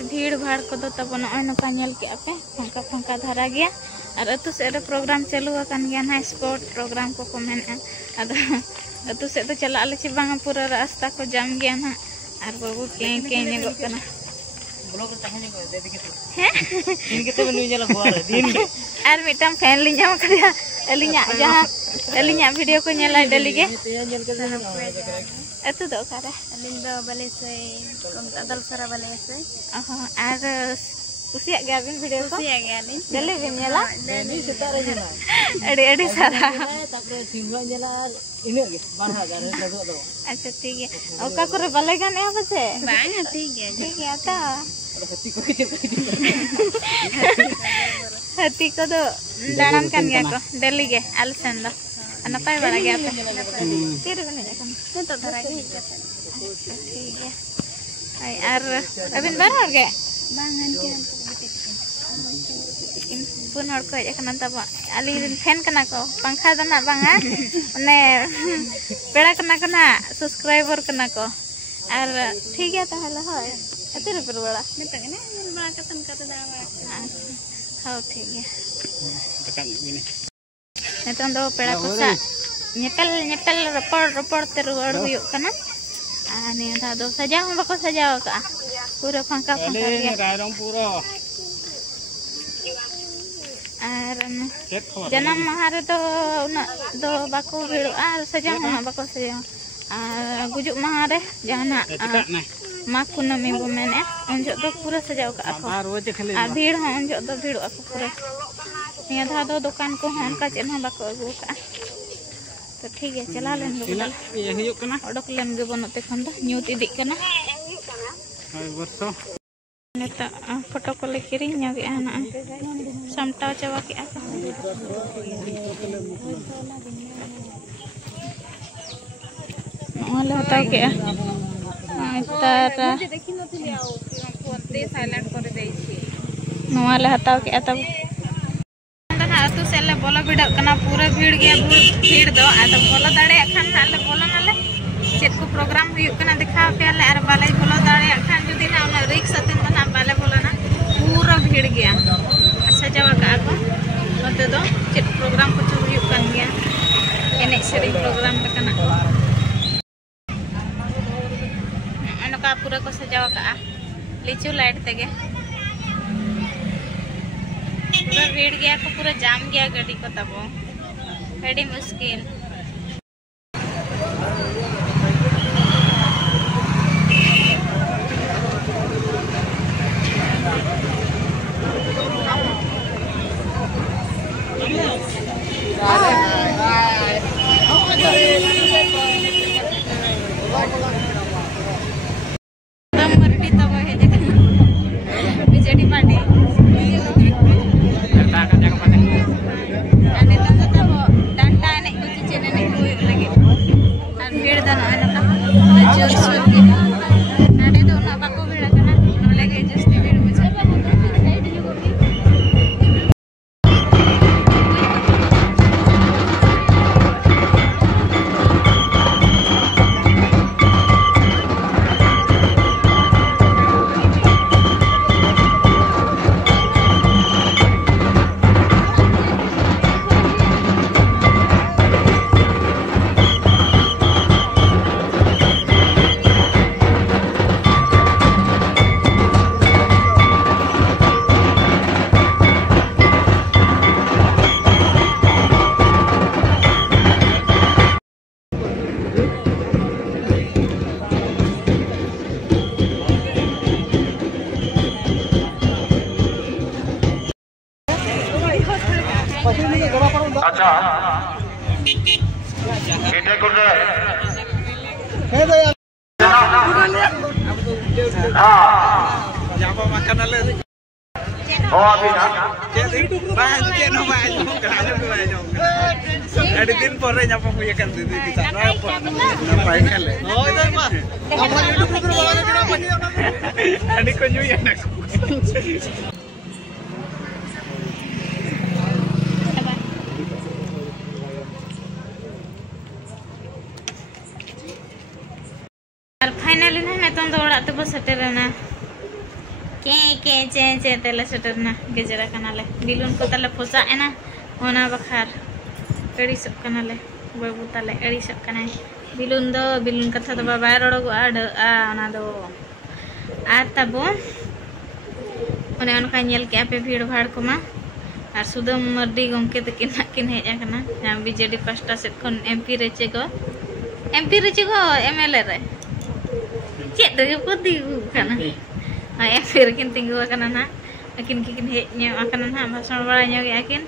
और भीड़ भाड़ को तब नौका नेल के पे फंका फंका धरा गया और अतु से प्रोग्राम चालू गया ना स्पोर्ट प्रोग्राम को मेना अतु से तो चला चे बांगा पूरा रास्ता को जाम गया ना और बाबू के और मिटम फैन लिया जहाँ अलिया वीडियो को नेला डेली के अतु दो करे अलिन दो बले से अदल सरा बले से और कुसिया गया बिन वीडियो को कुसिया गया लिन डेली बिन नेला डेली सेता रे नेला एडी सारा तापर सिंगला नेला इने गे 12,000 रे लगो दो अच्छा ठीक है ओका करे बले गान है बसे बांग ठीक है तो हाथी को तो दानन कान गया को डेली के आल सेन दो नपाय बड़ा गया पे तीर बने जाकन तो धरा के ठीक है और अबिन बार गए बांगन के पुन हर को एकना तब अली फैन कना को पंखा दना बांगा ने पेड़ा कना कना सब्सक्राइबर कना को और ठीक है ताहले होय अते रे परबड़ा नितंग ने बड़ा कतन कत दावा हां ठीक है तकन बिने नितंग दो पेड़ा को सा नेपल रपड़ ते रुआड़ हुयो कना आ ने दा दो सजा हम बको सजाव का पूरा फंका गया रायरंग पूरा और जन्म माह रे तो उना दो बाको भिड़ो और सजा हम बको सजा और गुजुक माह रे जाना माघ कुनमी बो मेने उन जो तो पूरा सजाव का आ भीड़ हो उन जो तो भीड़ ako पूरा निया धा दो दुकान को हन का चेन हम बाको अगु का तो ठीक है चला लेन दो ये हियो कना ओडक लेन गे बनते खन दो न्यूट इदी कना हाय वर्षो नेता फोटो को ले किरिंग nya ge ana samtaw cawa ke apa ole hata ke तारा नोवाले हटाव के तब अतु से ले बोलो भिड़ कना पूरा भीड़ गया भीड़ दो आ तो बोलो दाड़े खान हाले बोलो नाले चेत को प्रोग्राम हुई कना दिखा पे ले और बाले बोलो दाड़े खान जुदी ना उना रिक्स अतिन ना बाले बोलो ना पूरा भीड़ गया अच्छा जावा का को नते दो चेत प्रोग्राम को हुई कन गया एने सेरी प्रोग्राम कना का पूरा को सजावा का लीचू लाइट तेगे पूरा भीड़ गया को पूरा जाम गया गाड़ी को तब बड़ी मुश्किल अच्छा कितने कुल दिन पर nyapa punya kan di sana ngapain kali oh itu mah ini ko nyu yan ako finally ना मैं तो दौड़ा तो बस सेटेरना चे तेले सेटरना गेजरा कनाले बिलुन को तले फोसा एना ओना बखार एड़ी सब कनाले बाबू तले एड़ी सब कनाय बिलुन कथा तो बाबा रोडो आड ओना दो आ तबो ओने अनका नेल के पे भीड़ भाड़ कोमा और सुदम मर्डी गंके तकिन किन हेज आकना जाम बीजेडी पास्टा सेट खन एमपी रेचे को एमएलए रे चेत रे को दिगु kana एमपी रे किन तिंगु आकना ना अकिन किन हेज न्यो आकना ना भाषण बड़ा न्यो गे अकिन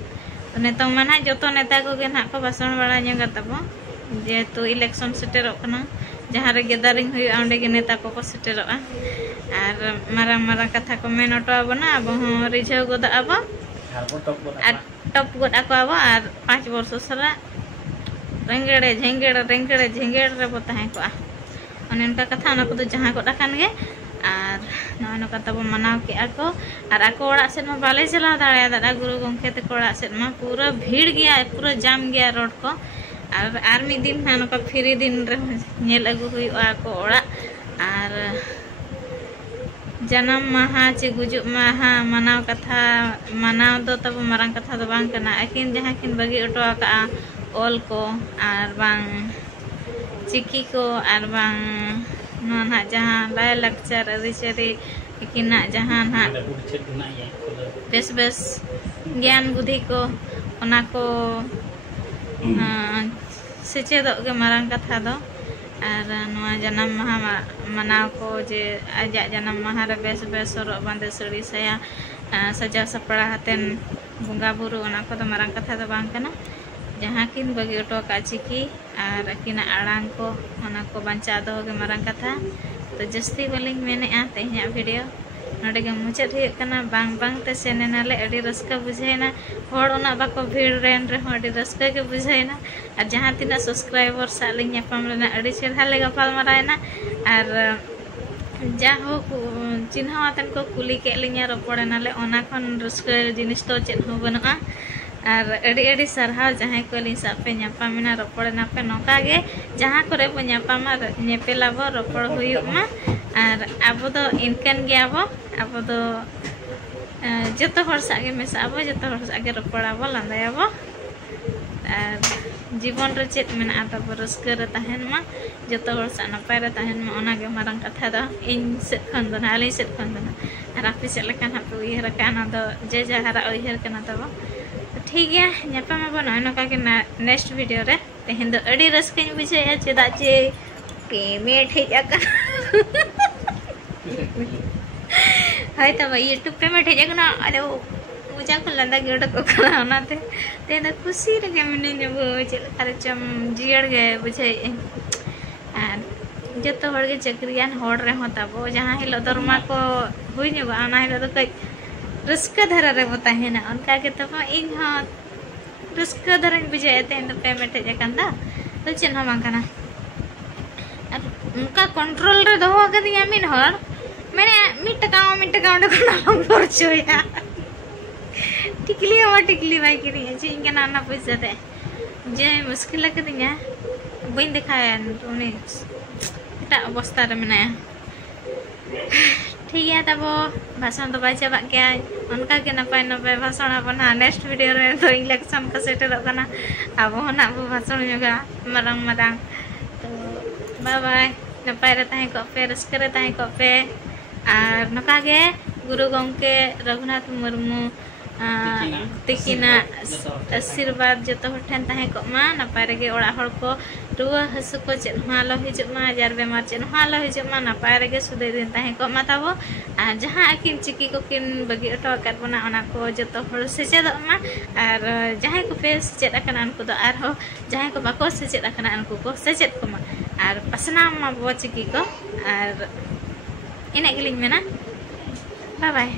नेता माना जतो नेता को गे ना को भाषण बड़ा न्यो गतबो जे तो इलेक्शन सेटेरो कना जहाँ रे गैदरिंग हुई ओंडे गे नेता को सेटेरो और मारा कथा को मेन अटो आबना अब रिझाव गोदा आबो टप गोद आको आबो और 5 वर्ष सारा रेंगेड़े झेंगेड़ रे बो ताहे को अने उनका कथा ना को जहाँ को डाकान गे और नय कथा बो मनाव के आको और आको ओड़ा से मा बाले चला दाड़े दादा गुरु गंके ते कोड़ा से मा पूरा भीड़ गया पूरा जाम गया रोड को और मी दिन ना का फ्री दिन रे नेल अगु हुई आको ओड़ा और जन्म माहा चे गुजुब माहा मनाव कथा मनाव दो तब मारंग कथा दो बांग कना अकिन जहाँ किन बगी अटो आका ओल को और बांग चिकी को और बांग ना जहाँ लाय लक्चर अरिचरी किना जहाँ ना बेस ज्ञान बुद्धि को ओना को सेचेदो गे मारंग कथा दो और जन्म माहा मनाव को जे आज जन्म माहा रे बेस सरो बांधे सड़ी साया सजा सपड़ा हतेन बंगा बुरु ओना को तो मारंग कथा दो बांग कना जहाँ किन बगी अटो का चिकी और अकिना आड़ांग को ओना को बंचा दो गे मारंग कथा तो जस्ती बलिंग मेने तेहना वीडियो नोडे गे मुचाद हुयुग कना बांग बांग ते सेनेनाले अड़ी रस्का बुझाइना होड़ ओना बाको भीड़ रेन रे अड़ी रस्का के बुझाइना और जहाँ तिना सब्सक्राइबर सालिंग न्यापाम रेना अड़ी चेहरा ले गपाल मारायना और जा हो चिन्हावातन को कुली के लिया रपड़ेनाले ओना खन रस्का जिनिस तो चेद हो बनुआ और अड़ी सरहाव जहाँ को लिंग सापे न्यापामिना रपड़ेना पे नोका गे जहाँ करे बो न्यापामा नेपेलाबो रपड़ हुयुमा और आबो दो इनकन गयाबो आबो दो जतो हर सागे मेसाबो जतो हर सागे रपड़ाबो लांदायाबो और जीवन रे चेत मेना तब रस्का रे ताहेन मा जतो हर सा नपाय रे ताहेन मा ओना गे मारंग कथा दो इन सेट खन दो आली सेट खन दो और आपे चेत लेका ना पे उयहर काना दो जे जहारा उयहर कना तब ठीक है न्यापामा बो नका के नेक्स्ट वीडियो रे तेहेन दो अड़ी रस्काኝ बुझाया चेदा चे पेमेंट हेज आका हाय तब यूट्यूब पेमेंट हेज आकना अरे पूजा को लंदा गेड़ को कना ओनाते ते द खुशी रे के मने नेबो चेल करे चम जियड़ गे बुझाई और जतो हर गे चक्रियान होड़ रे हो तबो जहां हिलो दरमा को हुई नेबो ओना हिलो तो कई रस्का धरा रे बो ताहेना उनका के तब इन हा रस्का धरा बुझाई ते पेमेंट हेज आकंदा तो चेन हो बांग कना उनका कंट्रोल रे दो गदिया मिन हर मैंने मिट टका ओंडे कोना खर्चोया टिकली भाई किरी जे इनके नाना पैसा दे जे मुश्किल कदिया बइन देखाया उनी एटा अवस्था रे मेनाया ठीक है तब भाषण तो बाय चाबा गया उनका के नपाय भाषण अपना नेक्स्ट वीडियो रे तो इलेक्शन का सेटेरो कना अब होना भाषण जोगा मारंग तो बाय बाय नपाय रे ताहे को पे रस्का रे ताहे को पे और नका गे गुरु गंके रघुनाथ मुर्मू तिकिना आशीर्वाद जतो ठेन ताहे को मा नपाय रे ओड़ा हड़ को रुआ हसु को चेन हालो हिजुग मा जार बेमार चेन हालो हिजुग मा नपाय रे सुदे दिन ताहे को मा ताबो और जहाँ अकिन चिकी को किन बगी अटो कर बना ओना को जतो हड़ सेचेद मा और जहाँ को पे सेचेद अकना उनको दो आर हो जहाँ को बाको सेचेद अकना उनको को सेचेद को मा और पसना मा बो चिकी को और इना गिलिंग मेना बाय बाय।